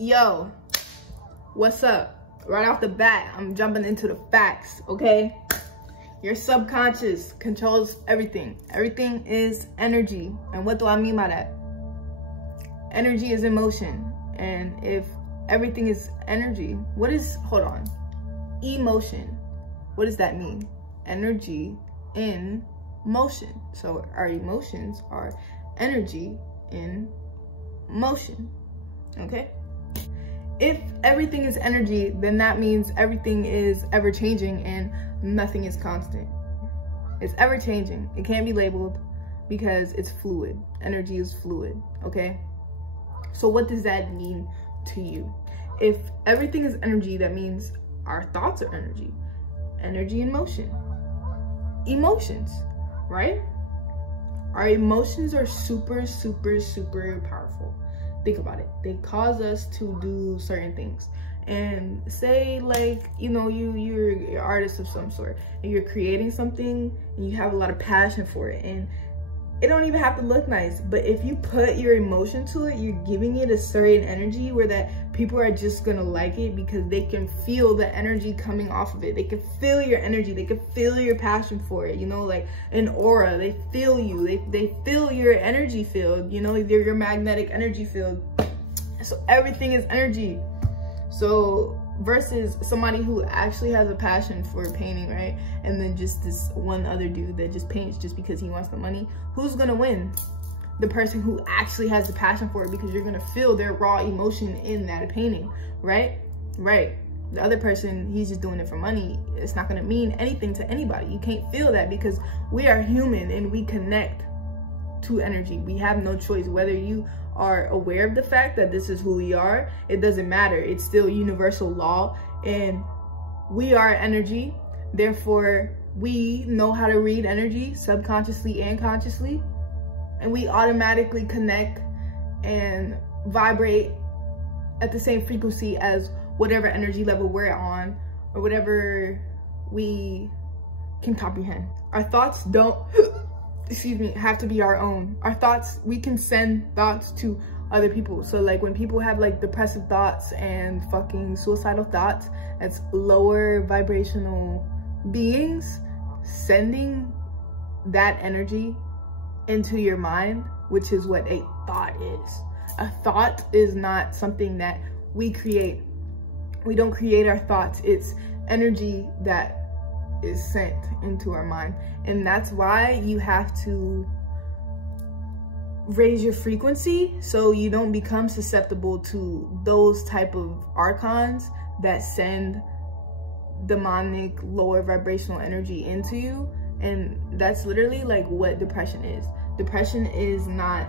Yo, what's up? Right off the bat, I'm jumping into the facts, okay? Your subconscious controls everything. Everything is energy. And what do I mean by that? Energy is emotion. And if everything is energy, what is, hold on, emotion? What does that mean? Energy in motion. So our emotions are energy in motion, okay? If everything is energy, then that means everything is ever changing and nothing is constant. It's ever changing. It can't be labeled because it's fluid. Energy is fluid, okay? So what does that mean to you? If everything is energy, that means our thoughts are energy. Energy in motion. Emotions, right? Our emotions are super, super, super powerful. Think about it. They cause us to do certain things. And say, like, you know, you're an artist of some sort and you're creating something and you have a lot of passion for it, and it don't even have to look nice, but if you put your emotion to it, you're giving it a certain energy where that people are just gonna like it because they can feel the energy coming off of it. They can feel your energy. They can feel your passion for it, you know, like an aura. They feel you. They feel your energy field, you know, your magnetic energy field. So everything is energy. So versus somebody who actually has a passion for painting, right? And then just this one other dude that just paints just because he wants the money. Who's gonna win? The person who actually has the passion for it, because you're gonna feel their raw emotion in that painting, right? Right. The other person, he's just doing it for money. It's not gonna mean anything to anybody. You can't feel that because we are human and we connect to energy. We have no choice. Whether you are aware of the fact that this is who we are, it doesn't matter. It's still universal law, and we are energy. Therefore, we know how to read energy subconsciously and consciously, and we automatically connect and vibrate at the same frequency as whatever energy level we're on or whatever we can comprehend. Our thoughts don't excuse me, have to be our own. Our thoughts, we can send thoughts to other people. So like when people have like depressive thoughts and fucking suicidal thoughts, that's lower vibrational beings sending that energy into your mind, which is what a thought is. A thought is not something that we create. We don't create our thoughts. It's energy that is sent into our mind. And that's why you have to raise your frequency so you don't become susceptible to those type of archons that send demonic lower vibrational energy into you. And that's literally like what depression is. Depression is not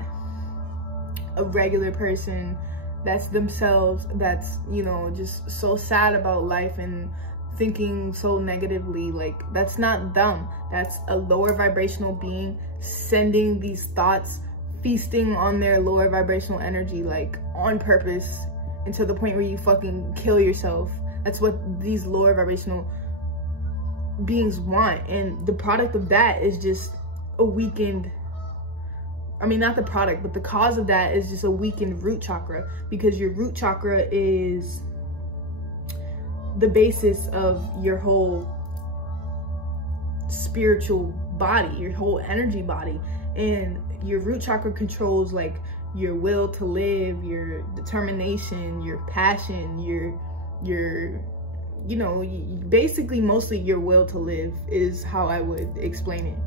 a regular person that's themselves, that's, you know, just so sad about life and thinking so negatively. Like, that's not them. That's a lower vibrational being sending these thoughts, feasting on their lower vibrational energy, like on purpose, and to the point where you fucking kill yourself. That's what these lower vibrational beings want. And the product of that is just a weakened, I mean, not the product, but the cause of that is just a weakened root chakra, because your root chakra is the basis of your whole spiritual body, your whole energy body. And your root chakra controls like your will to live, your determination, your passion, your you know, basically mostly your will to live is how I would explain it.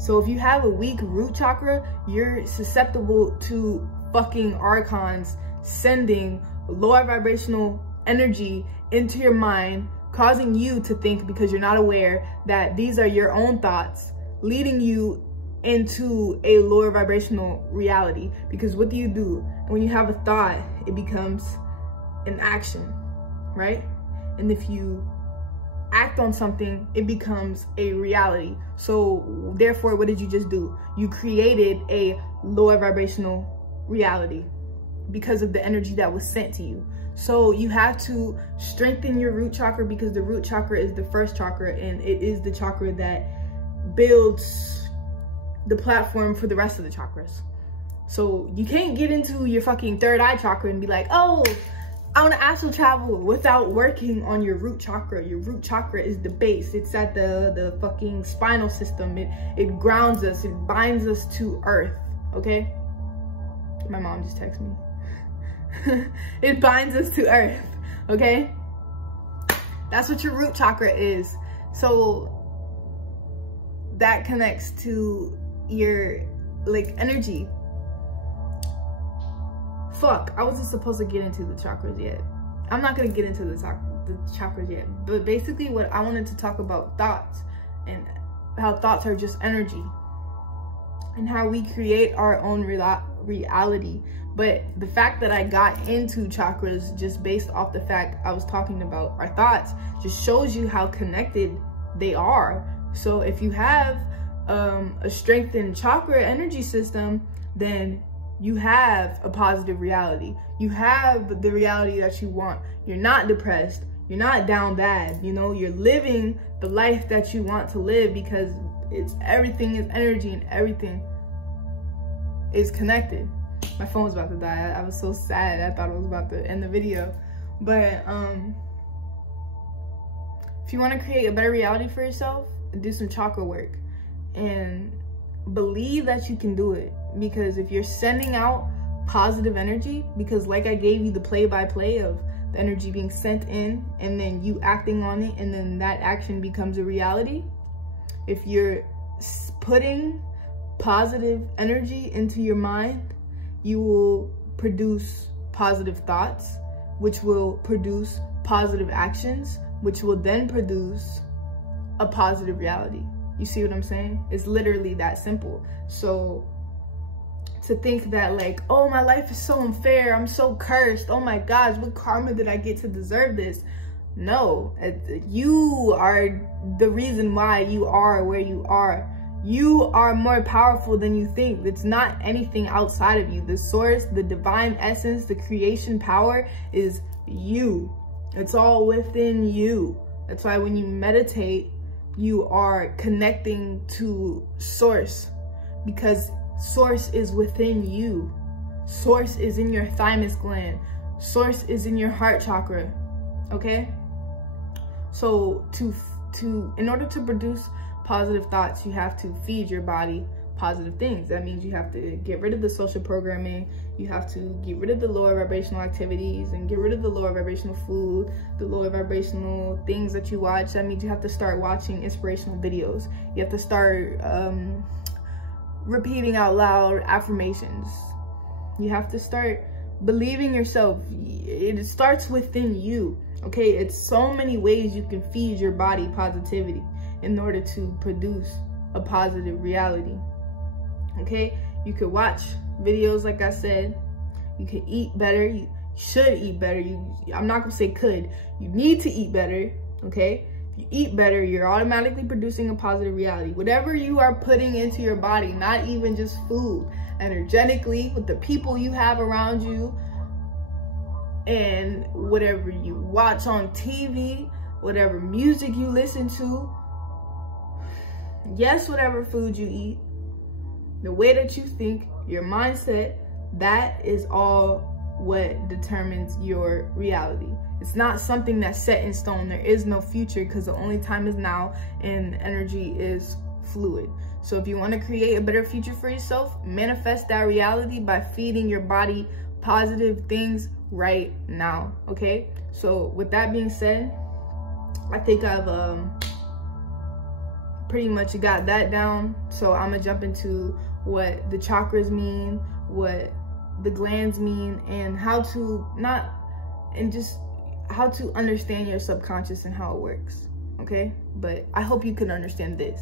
So if you have a weak root chakra, you're susceptible to fucking archons sending lower vibrational energy into your mind, causing you to think, because you're not aware, that these are your own thoughts, leading you into a lower vibrational reality. Because what do? When you have a thought, it becomes an action, right? And if you act on something, it becomes a reality. So therefore, what did you just do? You created a lower vibrational reality because of the energy that was sent to you. So you have to strengthen your root chakra, because the root chakra is the first chakra, and it is the chakra that builds the platform for the rest of the chakras. So you can't get into your fucking third eye chakra and be like, oh, I want to astral travel without working on your root chakra. Your root chakra is the base. It's at the fucking spinal system. It grounds us. It binds us to earth, okay? My mom just texted me. It binds us to earth, okay? That's what your root chakra is. So that connects to your, like, energy. Fuck, I wasn't supposed to get into the chakras yet. I'm not gonna get into the chakras yet. But basically what I wanted to talk about thoughts and how thoughts are just energy and how we create our own reality. But the fact that I got into chakras just based off the fact I was talking about our thoughts just shows you how connected they are. So if you have a strengthened chakra energy system, then you have a positive reality. You have the reality that you want. You're not depressed. You're not down bad. You know, you're living the life that you want to live because everything is energy and everything is connected. My phone was about to die. I was so sad. I thought it was about to end the video. But if you want to create a better reality for yourself, do some chakra work and believe that you can do it. Because if you're sending out positive energy, because like I gave you the play-by-play of the energy being sent in and then you acting on it and then that action becomes a reality. If you're putting positive energy into your mind, you will produce positive thoughts, which will produce positive actions, which will then produce a positive reality. You see what I'm saying? It's literally that simple. So to think that like, oh, my life is so unfair, I'm so cursed, oh my gosh, what karma did I get to deserve this? No, you are the reason why you are where you are. You are more powerful than you think. It's not anything outside of you. The source, the divine essence, the creation power is you. It's all within you. That's why when you meditate, you are connecting to source, because source is within you. Source is in your thymus gland. Source is in your heart chakra, okay? So in order to produce positive thoughts, you have to feed your body positive things. That means you have to get rid of the social programming. You have to get rid of the lower vibrational activities and get rid of the lower vibrational food, the lower vibrational things that you watch. That means you have to start watching inspirational videos. You have to start repeating out loud affirmations. You have to start believing yourself. It starts within you, okay? It's so many ways you can feed your body positivity in order to produce a positive reality, okay? You could watch videos, like I said. You can eat better. You should eat better. I'm not gonna say could. You need to eat better, okay? If you eat better, you're automatically producing a positive reality. Whatever you are putting into your body, not even just food, energetically, with the people you have around you, and whatever you watch on TV, whatever music you listen to, yes, whatever food you eat, the way that you think, your mindset, that is all what determines your reality. It's not something that's set in stone. There is no future, because the only time is now, and energy is fluid. So if you want to create a better future for yourself, manifest that reality by feeding your body positive things right now, okay? So with that being said, I think I've pretty much got that down. So I'm gonna jump into what the chakras mean, what the glands mean, and how to how to understand your subconscious and how it works, okay? But I hope you can understand this.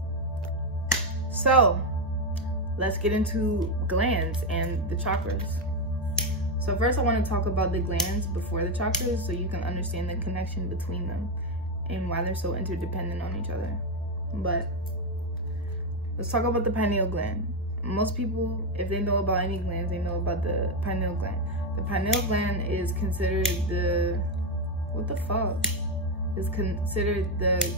So let's get into glands and the chakras. So first I want to talk about the glands before the chakras, so you can understand the connection between them and why they're so interdependent on each other. But let's talk about the pineal gland. Most people, if they know about any glands, they know about the pineal gland. The pineal gland is considered is considered the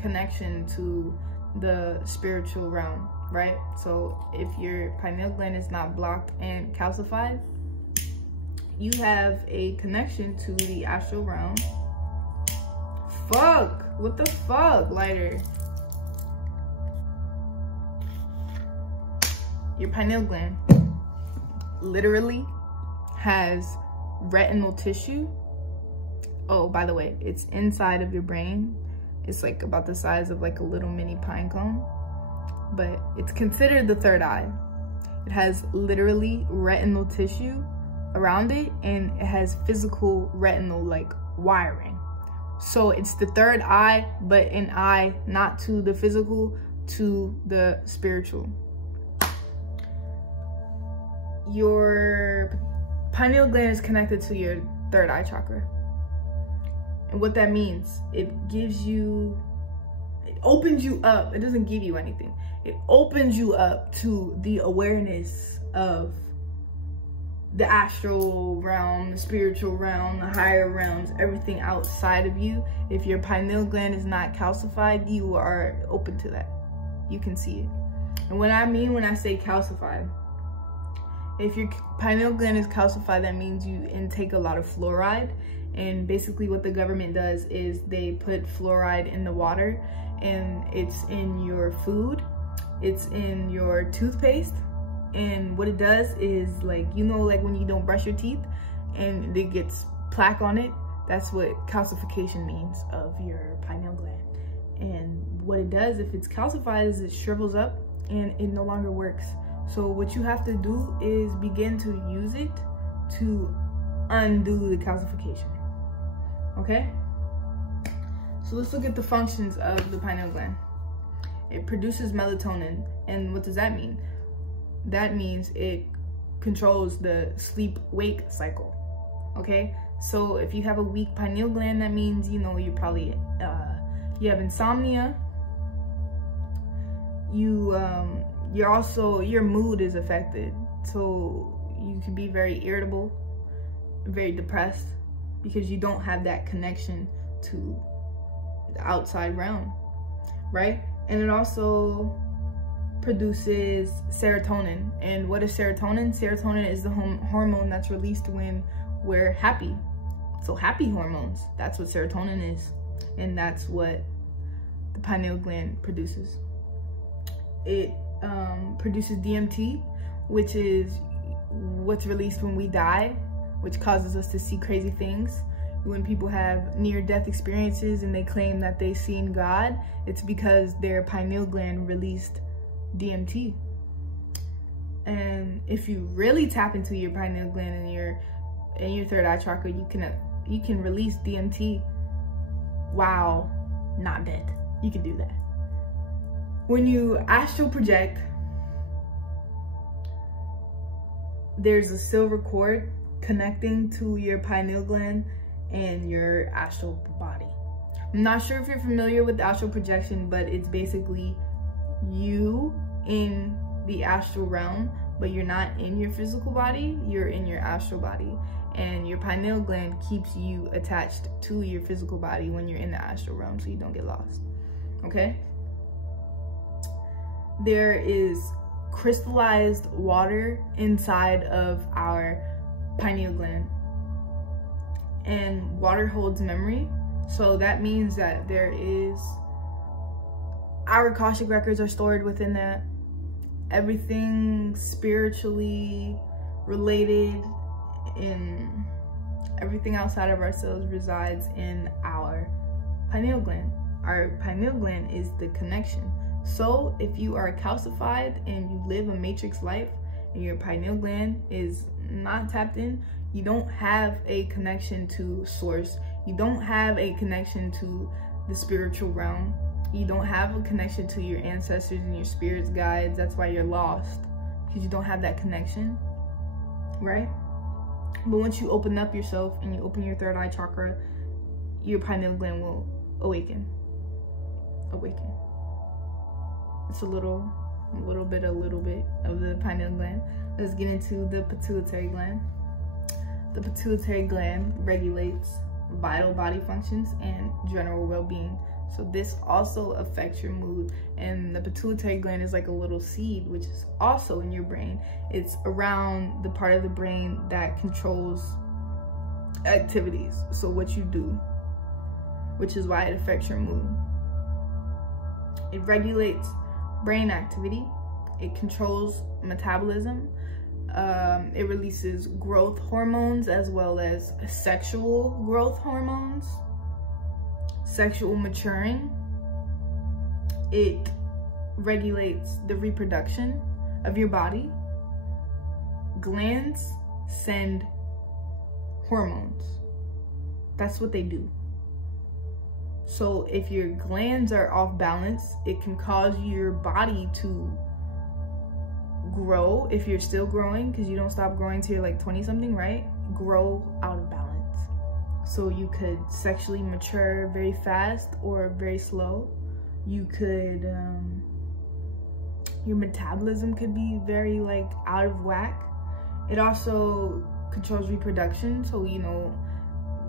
connection to the spiritual realm, right? So if your pineal gland is not blocked and calcified, you have a connection to the astral realm. Fuck, what the fuck, lighter? Your pineal gland literally has retinal tissue. Oh, by the way, it's inside of your brain. It's like about the size of like a little mini pine cone, but it's considered the third eye. It has literally retinal tissue around it, and it has physical retinal like wiring. So it's the third eye, but an eye not to the physical, to the spiritual. Your pineal gland is connected to your third eye chakra. And what that means, it opens you up. It doesn't give you anything. It opens you up to the awareness of the astral realm, the spiritual realm, the higher realms, everything outside of you. If your pineal gland is not calcified, you are open to that. You can see it. And what I mean when I say calcified, if your pineal gland is calcified, that means you intake a lot of fluoride. And basically what the government does is they put fluoride in the water, and it's in your food, it's in your toothpaste. And what it does is, like, you know, like when you don't brush your teeth and it gets plaque on it, that's what calcification means of your pineal gland. And what it does, if it's calcified, is it shrivels up and it no longer works. So what you have to do is begin to use it to undo the calcification. Okay? So let's look at the functions of the pineal gland. It produces melatonin. And what does that mean? That means it controls the sleep-wake cycle. Okay? So if you have a weak pineal gland, that means, you know, you're probably, you have insomnia. You're also, your mood is affected. So you can be very irritable, very depressed, because you don't have that connection to the outside realm, right? And it also produces serotonin. And what is serotonin? Serotonin is the hormone that's released when we're happy. So happy hormones, that's what serotonin is. And that's what the pineal gland produces. It produces DMT, which is what's released when we die, which causes us to see crazy things. When people have near-death experiences and they claim that they've seen God, it's because their pineal gland released DMT. And if you really tap into your pineal gland and your third eye chakra, you can release DMT while not dead. You can do that. When you astral project, there's a silver cord connecting to your pineal gland and your astral body. I'm not sure if you're familiar with astral projection, but it's basically you in the astral realm, but you're not in your physical body, you're in your astral body. And your pineal gland keeps you attached to your physical body when you're in the astral realm, so you don't get lost, okay? There is crystallized water inside of our pineal gland, and water holds memory. So that means that our Akashic records are stored within that. Everything spiritually related in everything outside of ourselves resides in our pineal gland. Our pineal gland is the connection. So if you are calcified and you live a matrix life and your pineal gland is not tapped in, you don't have a connection to source. You don't have a connection to the spiritual realm. You don't have a connection to your ancestors and your spirits guides. That's why you're lost, because you don't have that connection, right? But once you open up yourself and you open your third eye chakra, your pineal gland will awaken. It's a little bit of the pineal gland. Let's get into the pituitary gland. The pituitary gland regulates vital body functions and general well-being. So this also affects your mood. And the pituitary gland is like a little seed, which is also in your brain. It's around the part of the brain that controls activities. So what you do, which is why it affects your mood. It regulates brain activity. It controls metabolism. It releases growth hormones as well as sexual growth hormones, sexual maturing. It regulates the reproduction of your body. Glands send hormones. That's what they do. So if your glands are off balance, it can cause your body to grow, if you're still growing, because you don't stop growing till you're like 20 something, right? Grow out of balance. So you could sexually mature very fast or very slow. You could, your metabolism could be very like out of whack. It also controls reproduction. So, you know,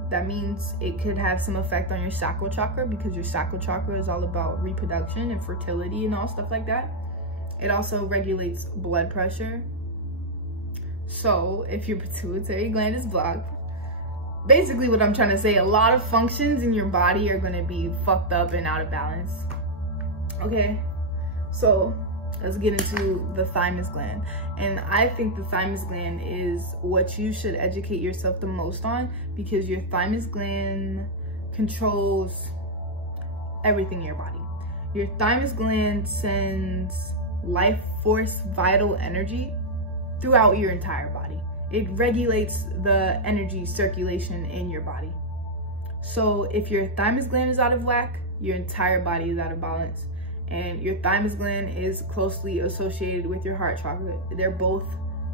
that means it could have some effect on your sacral chakra, because your sacral chakra is all about reproduction and fertility and all stuff like that. It also regulates blood pressure. So if your pituitary gland is blocked, basically what I'm trying to say, a lot of functions in your body are going to be fucked up and out of balance. Okay, so let's get into the thymus gland. And I think the thymus gland is what you should educate yourself the most on, because your thymus gland controls everything in your body. Your thymus gland sends life force, vital energy throughout your entire body. It regulates the energy circulation in your body. So if your thymus gland is out of whack, your entire body is out of balance. And your thymus gland is closely associated with your heart chakra. They're both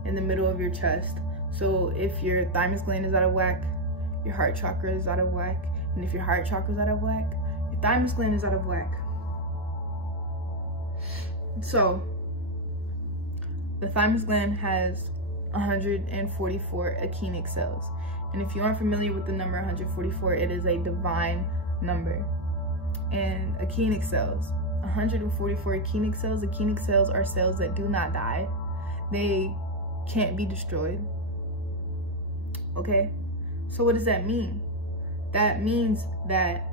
in the middle of your chest. So if your thymus gland is out of whack, your heart chakra is out of whack. And if your heart chakra is out of whack, your thymus gland is out of whack. So the thymus gland has 144 echenic cells. And if you aren't familiar with the number 144, it is a divine number. And echenic cells, 144 echenic cells are cells that do not die. They can't be destroyed. Okay, so what does that mean? That means that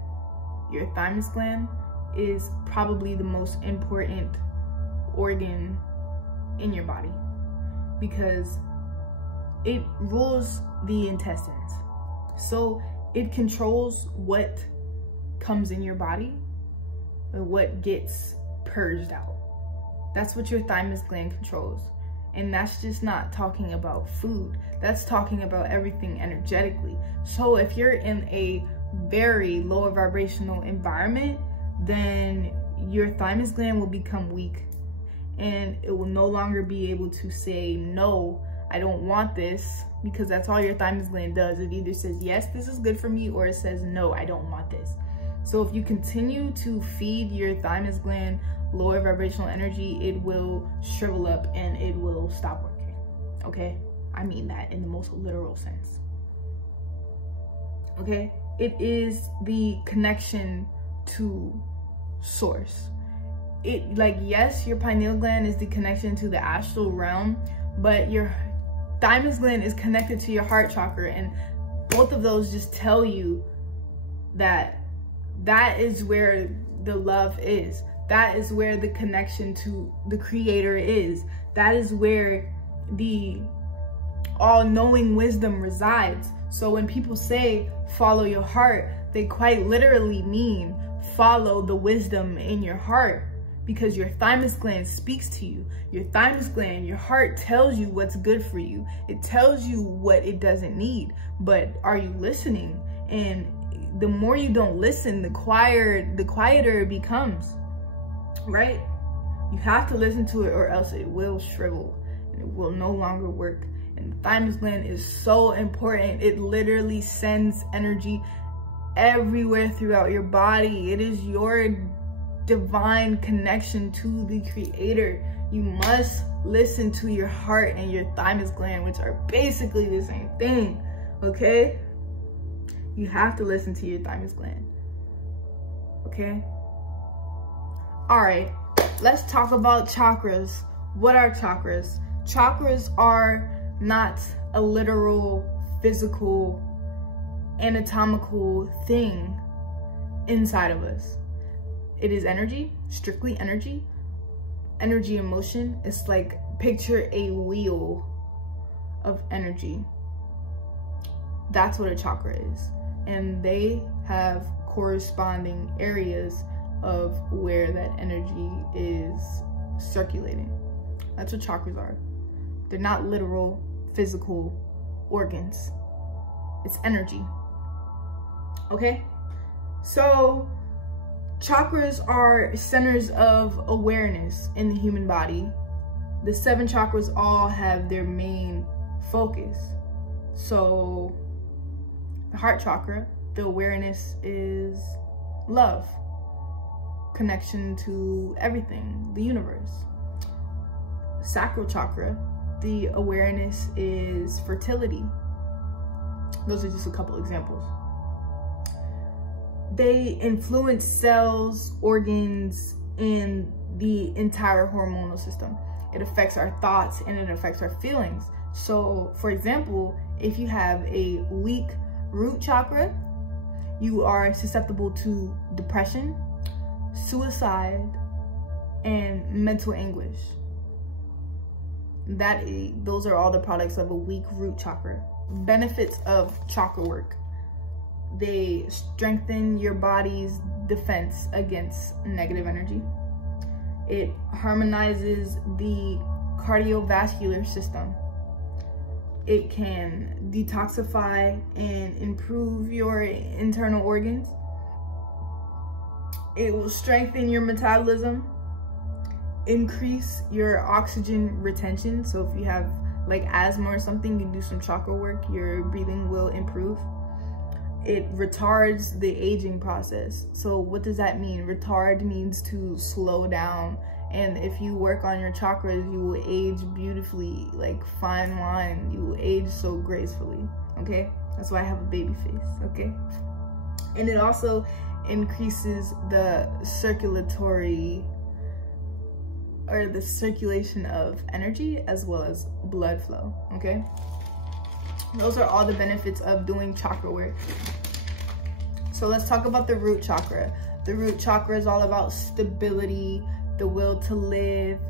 your thymus gland is probably the most important organ in your body, because it rules the intestines. So it controls what comes in your body and what gets purged out. That's what your thymus gland controls. And that's just not talking about food. That's talking about everything energetically. So if you're in a very lower vibrational environment, then your thymus gland will become weak, and it will no longer be able to say, no, I don't want this, because that's all your thymus gland does. It either says, yes, this is good for me, or it says, no, I don't want this. So if you continue to feed your thymus gland lower vibrational energy, it will shrivel up and it will stop working. Okay, I mean that in the most literal sense. Okay, it is the connection to source. It, like, yes, your pineal gland is the connection to the astral realm, but your thymus gland is connected to your heart chakra, and both of those just tell you that that is where the love is. That is where the connection to the creator is. That is where the all-knowing wisdom resides. So when people say follow your heart, they quite literally mean follow the wisdom in your heart, because your thymus gland speaks to you. Your thymus gland, your heart tells you what's good for you. It tells you what it doesn't need, but are you listening? And the more you don't listen, the quieter it becomes, right? You have to listen to it, or else it will shrivel and it will no longer work. And the thymus gland is so important. It literally sends energy everywhere throughout your body. It is your divine connection to the creator. You must listen to your heart and your thymus gland, which are basically the same thing, okay? You have to listen to your thymus gland, okay? All right, let's talk about chakras. What are chakras? Chakras are not a literal physical anatomical thing inside of us. It is energy, strictly energy. Energy in motion. It's like, picture a wheel of energy. That's what a chakra is. And they have corresponding areas of where that energy is circulating. That's what chakras are. They're not literal physical organs. It's energy. Okay? So chakras are centers of awareness in the human body. The 7 chakras all have their main focus. So the heart chakra, the awareness is love, connection to everything, the universe. Sacral chakra, the awareness is fertility. Those are just a couple examples. They influence cells, organs, and the entire hormonal system. It affects our thoughts and it affects our feelings. So, for example, if you have a weak root chakra, you are susceptible to depression, suicide, and mental anguish. Those are all the products of a weak root chakra. Benefits of chakra work. They strengthen your body's defense against negative energy. It harmonizes the cardiovascular system. It can detoxify and improve your internal organs. It will strengthen your metabolism, increase your oxygen retention. So if you have like asthma or something, you do some chakra work, your breathing will improve. It retards the aging process. So what does that mean? Retard means to slow down. And if you work on your chakras, you will age beautifully, like fine wine. You will age so gracefully, okay? That's why I have a baby face, okay? And it also increases the circulation of energy as well as blood flow, okay? Those are all the benefits of doing chakra work. So let's talk about the root chakra. The root chakra is all about stability, the will to live,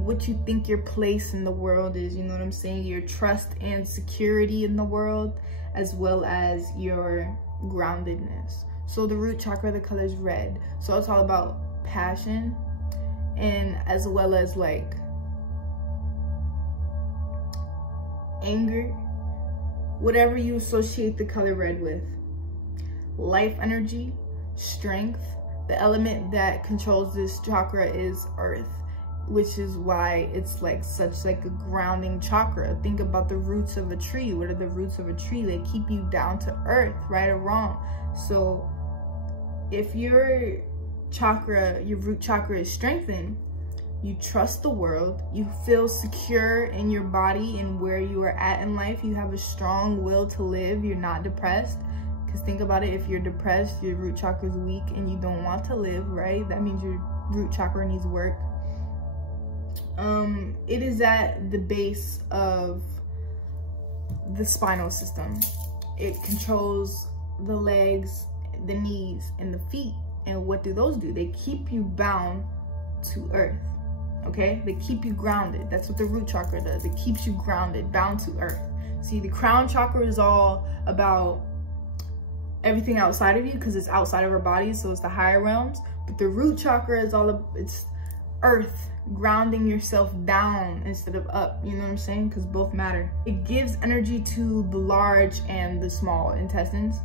what you think your place in the world is, you know what I'm saying? Your trust and security in the world, as well as your groundedness. So the root chakra, the color is red. So it's all about passion, and as well as like anger, whatever you associate the color red with. Life energy, strength. The element that controls this chakra is earth, which is why it's like such like a grounding chakra. Think about the roots of a tree. What are the roots of a tree? They keep you down to earth, right or wrong. So if your root chakra is strengthened, you trust the world, you feel secure in your body and where you are at in life, you have a strong will to live, you're not depressed. Because think about it, if you're depressed, your root chakra is weak and you don't want to live, right? That means your root chakra needs work. It is at the base of the spinal system. It controls the legs, the knees, and the feet. And what do those do? They keep you bound to earth, okay? They keep you grounded. That's what the root chakra does. It keeps you grounded, bound to earth. See, the crown chakra is all about everything outside of you because it's outside of our bodies, so it's the higher realms. But the root chakra is it's earth, grounding yourself down instead of up, you know what I'm saying? Because both matter. It gives energy to the large and the small intestines.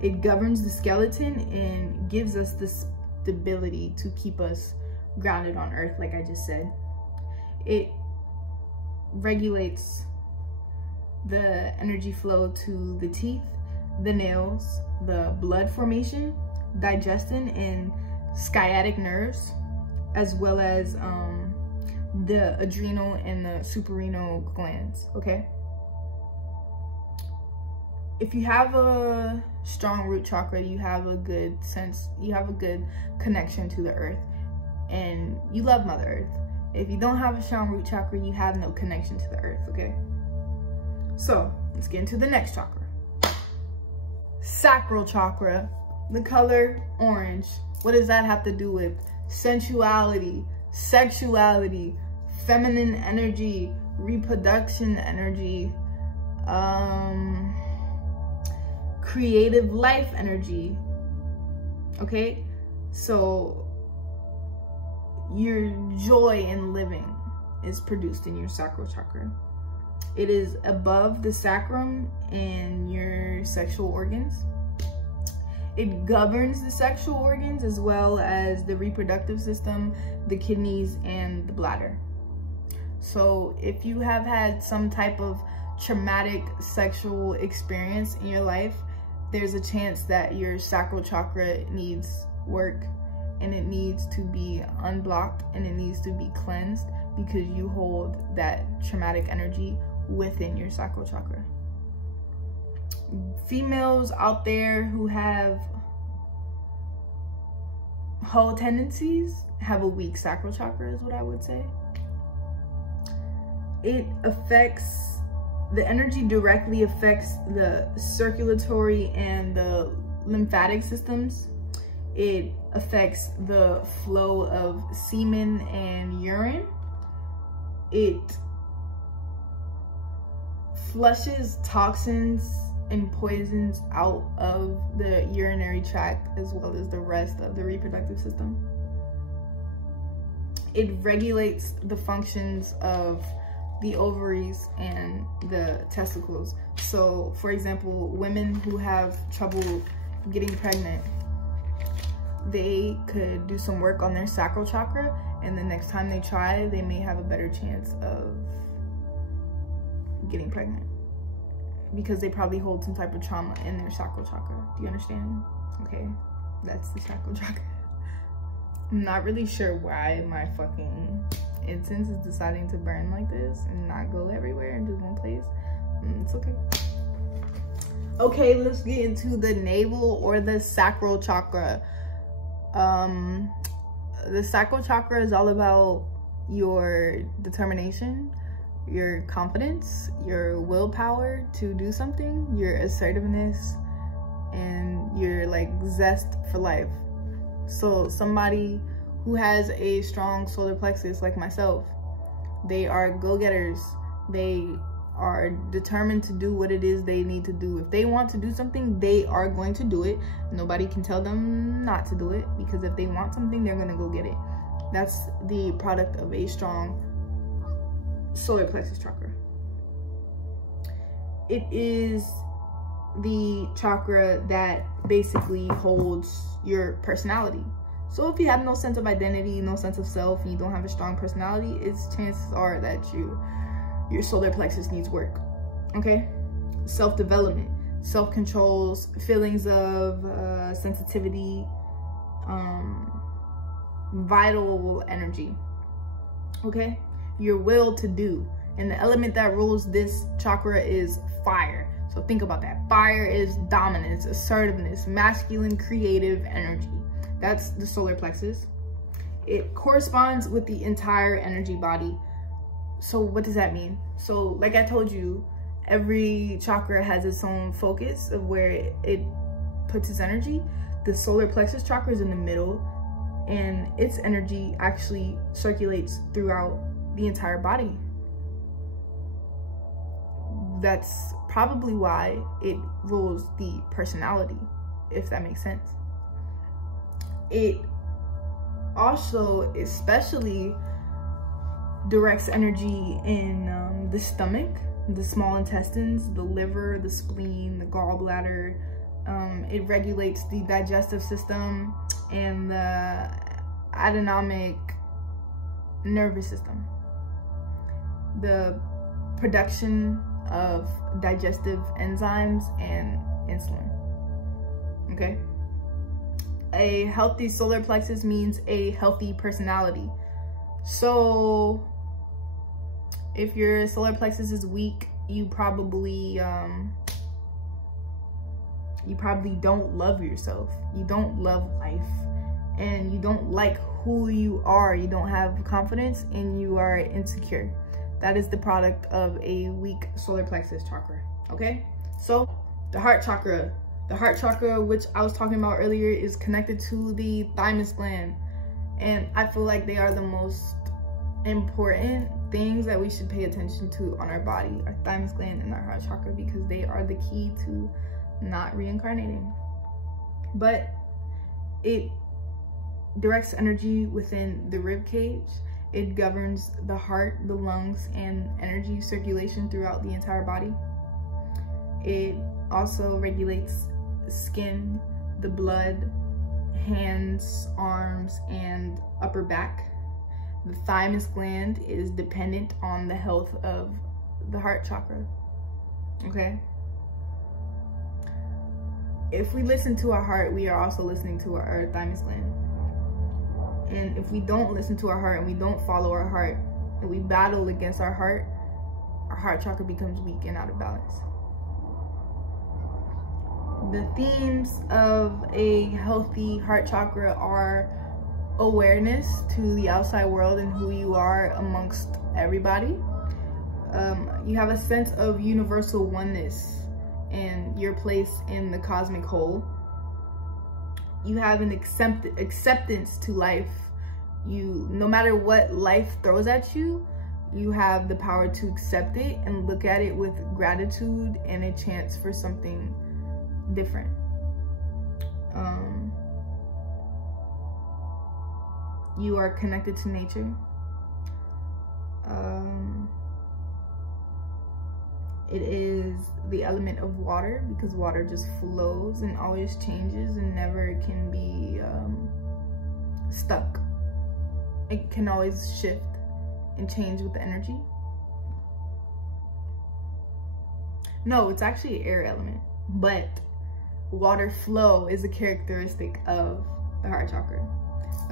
It governs the skeleton and gives us the stability to keep us grounded on earth, like I just said. It regulates the energy flow to the teeth, the nails, the blood formation, digestion, and sciatic nerves, as well as the adrenal and the suprarenal glands, okay? If you have a strong root chakra, you have a good connection to the earth, and you love Mother Earth. If you don't have a strong root chakra, you have no connection to the earth, okay? So let's get into the next chakra. Sacral chakra, the color orange. What does that have to do with sensuality, sexuality, feminine energy, reproduction energy, creative life energy? Okay, so your joy in living is produced in your sacral chakra. It is above the sacrum and your sexual organs. It governs the sexual organs as well as the reproductive system, the kidneys, and the bladder. So if you have had some type of traumatic sexual experience in your life, there's a chance that your sacral chakra needs work, and it needs to be unblocked, and it needs to be cleansed, because you hold that traumatic energy within your sacral chakra. Females out there who have hoe tendencies have a weak sacral chakra, is what I would say. It affects, the energy directly affects the circulatory and the lymphatic systems. It affects the flow of semen and urine. It flushes toxins and poisons out of the urinary tract as well as the rest of the reproductive system. It regulates the functions of the ovaries and the testicles. So for example, women who have trouble getting pregnant, they could do some work on their sacral chakra, and the next time they try, they may have a better chance of getting pregnant, because they probably hold some type of trauma in their sacral chakra. Do you understand? Okay, that's the sacral chakra. I'm not really sure why my fucking incense is deciding to burn like this and not go everywhere in just one place. It's okay. Okay, let's get into the navel or the sacral chakra. The sacral chakra is all about your determination, your confidence, your willpower to do something, your assertiveness, and your like zest for life. So somebody who has a strong solar plexus like myself, they are go-getters. They are determined to do what it is they need to do. If they want to do something, they are going to do it. Nobody can tell them not to do it, because if they want something, they're gonna go get it. That's the product of a strong solar plexus chakra. It is the chakra that basically holds your personality. So if you have no sense of identity, no sense of self, and you don't have a strong personality, chances are that your solar plexus needs work. Okay? Self-development, self-controls, feelings of sensitivity, vital energy. Okay? Your will to do. And the element that rules this chakra is fire. So think about that. Fire is dominance, assertiveness, masculine, creative energy. That's the solar plexus. It corresponds with the entire energy body. So what does that mean? So like I told you, every chakra has its own focus of where it puts its energy. The solar plexus chakra is in the middle, and its energy actually circulates throughout the entire body. That's probably why it rules the personality, if that makes sense. It also especially directs energy in the stomach, the small intestines, the liver, the spleen, the gallbladder. It regulates the digestive system and the autonomic nervous system. The production of digestive enzymes and insulin. Okay? A healthy solar plexus means a healthy personality. So if your solar plexus is weak, you probably don't love yourself. You don't love life, and you don't like who you are. You don't have confidence, and you are insecure. That is the product of a weak solar plexus chakra. okay? So the heart chakra. The heart chakra, which I was talking about earlier, is connected to the thymus gland. And I feel like they are the most important things that we should pay attention to on our body, our thymus gland and our heart chakra, because they are the key to not reincarnating. But it directs energy within the rib cage. It governs the heart, the lungs, and energy circulation throughout the entire body. It also regulates skin, the blood, hands, arms, and upper back. The thymus gland is dependent on the health of the heart chakra, okay? If we listen to our heart, we are also listening to our thymus gland. And if we don't listen to our heart and we don't follow our heart and we battle against our heart chakra becomes weak and out of balance. The themes of a healthy heart chakra are awareness to the outside world and who you are amongst everybody. You have a sense of universal oneness and your place in the cosmic whole. You have an acceptance to life. No matter what life throws at you, you have the power to accept it and look at it with gratitude and a chance for something different. You are connected to nature. It is the element of water, because water just flows and always changes and never can be stuck. It can always shift and change with the energy. No, it's actually an air element, but water flow is a characteristic of the heart chakra.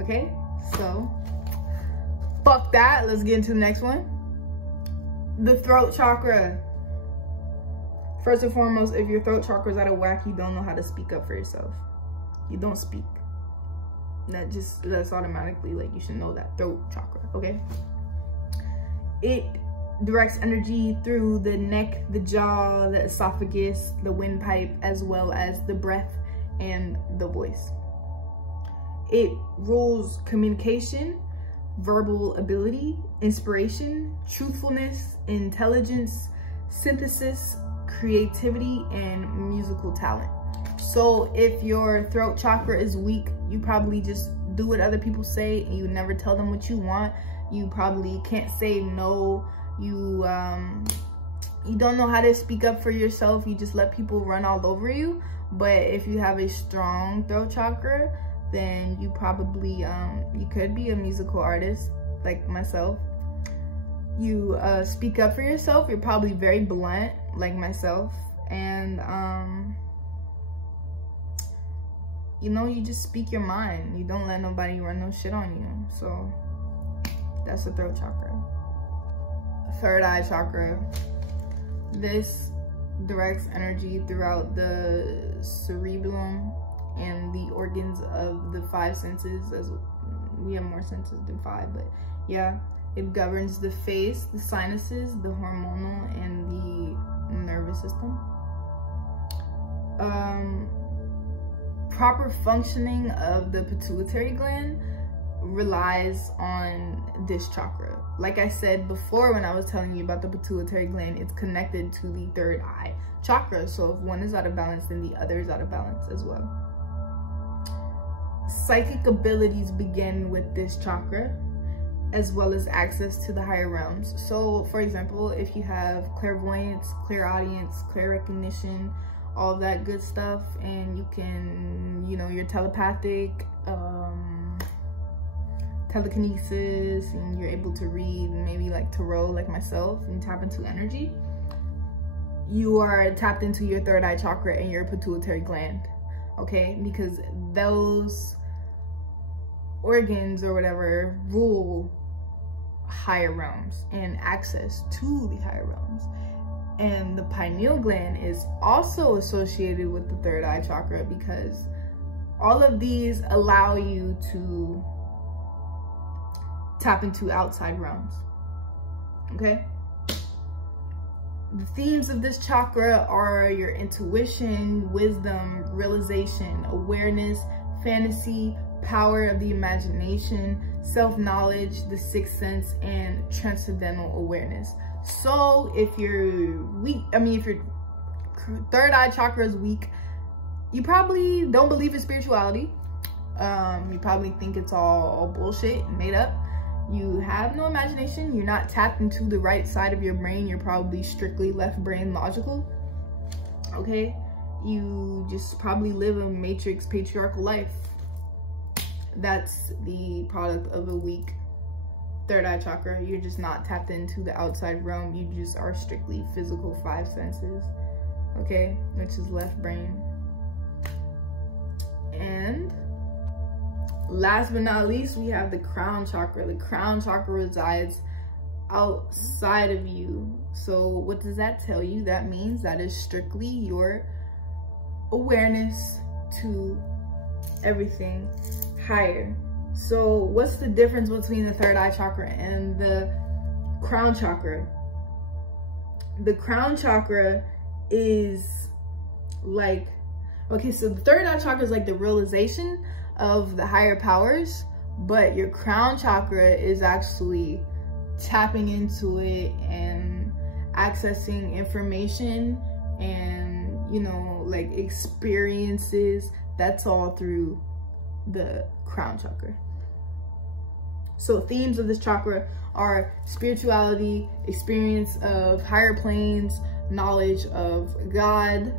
Okay, so fuck that. Let's get into the next one. The throat chakra. First and foremost, if your throat chakra is out of whack, you don't know how to speak up for yourself. You don't speak. That's automatically, like, you should know that. Throat chakra, okay? It directs energy through the neck, the jaw, the esophagus, the windpipe, as well as the breath and the voice. It rules communication, verbal ability, inspiration, truthfulness, intelligence, synthesis, creativity, and musical talent. So if your throat chakra is weak, you probably just do what other people say and you never tell them what you want. You probably can't say no. You don't know how to speak up for yourself. You just let people run all over you. But if you have a strong throat chakra, then you probably you could be a musical artist like myself. You speak up for yourself. You're probably very blunt like myself, and you know, you just speak your mind. You don't let nobody run no shit on you. So that's the throat chakra. Third eye chakra. This directs energy throughout the cerebellum and the organs of the five senses. As we have more senses than five, but yeah. It governs the face, the sinuses, the hormonal, and the nervous system. Proper functioning of the pituitary gland relies on this chakra. Like I said before when I was telling you about the pituitary gland, it's connected to the third eye chakra. So if one is out of balance, then the other is out of balance as well. Psychic abilities begin with this chakra, as well as access to the higher realms. So for example, if you have clairvoyance, clairaudience, clair recognition, all that good stuff, and you can, you know, you're telepathic, telekinesis, and you're able to read maybe like tarot like myself and tap into energy, you are tapped into your third eye chakra and your pituitary gland, okay? Because those organs or whatever rule higher realms and access to the higher realms. And the pineal gland is also associated with the third eye chakra, because all of these allow you to tap into outside realms, okay? The themes of this chakra are your intuition, wisdom, realization, awareness, fantasy, power of the imagination, self-knowledge, the sixth sense, and transcendental awareness. So if you're weak, if your third eye chakra is weak, you probably don't believe in spirituality. You probably think it's all bullshit and made up. You have no imagination. You're not tapped into the right side of your brain. You're probably strictly left brain logical. Okay? You just probably live a matrix patriarchal life. That's the product of a weak third eye chakra. You're just not tapped into the outside realm. You just are strictly physical five senses. Okay? Which is left brain. And last but not least, we have the crown chakra. The crown chakra resides outside of you. So what does that tell you? That means that is strictly your awareness to everything higher. So what's the difference between the third eye chakra and the crown chakra? The crown chakra is like, okay, so the third eye chakra is like the realization of the higher powers, but your crown chakra is actually tapping into it and accessing information and, you know, like experiences. That's all through the crown chakra. So themes of this chakra are spirituality, experience of higher planes, knowledge of God,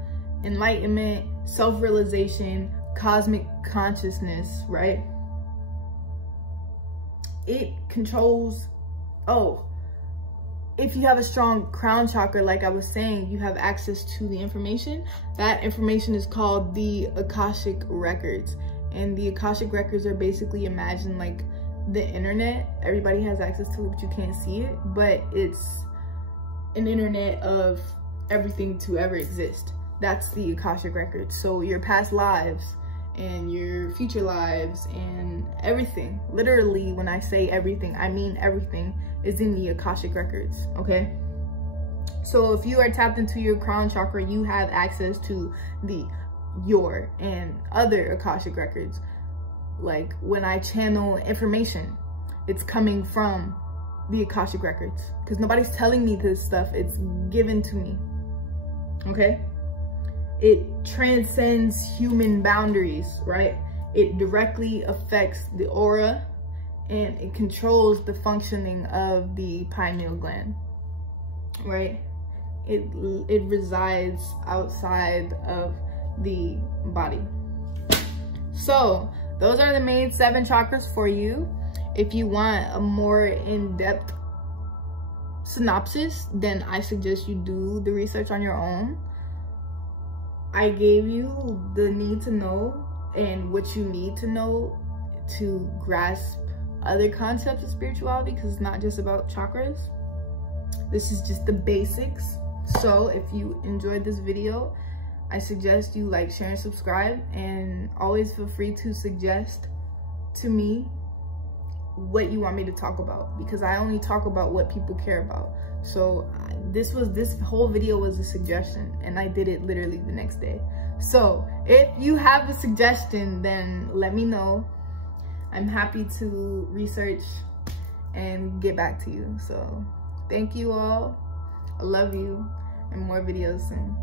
enlightenment, self-realization, cosmic consciousness, right? It controls, if you have a strong crown chakra, like I was saying, you have access to the information. That information is called the Akashic records. And the Akashic records are basically, imagine like the internet. Everybody has access to it, but you can't see it. But it's an internet of everything to ever exist. That's the Akashic records. So your past lives and your future lives and everything, literally when I say everything, I mean everything, is in the Akashic records, okay? So if you are tapped into your crown chakra, you have access to your and other Akashic records. Like when I channel information, it's coming from the Akashic records because nobody's telling me this stuff. It's given to me, okay? It transcends human boundaries, right? It directly affects the aura and it controls the functioning of the pineal gland, right? It resides outside of the body. So those are the main 7 chakras for you. If you want a more in-depth synopsis, then I suggest you do the research on your own. I gave you the need to know and what you need to know to grasp other concepts of spirituality, because it's not just about chakras. This is just the basics. So if you enjoyed this video, I suggest you like, share, and subscribe, and always feel free to suggest to me what you want me to talk about, because I only talk about what people care about. So this whole video was a suggestion and I did it literally the next day. So if you have a suggestion, then let me know. I'm happy to research and get back to you. So thank you all. I love you, and more videos soon.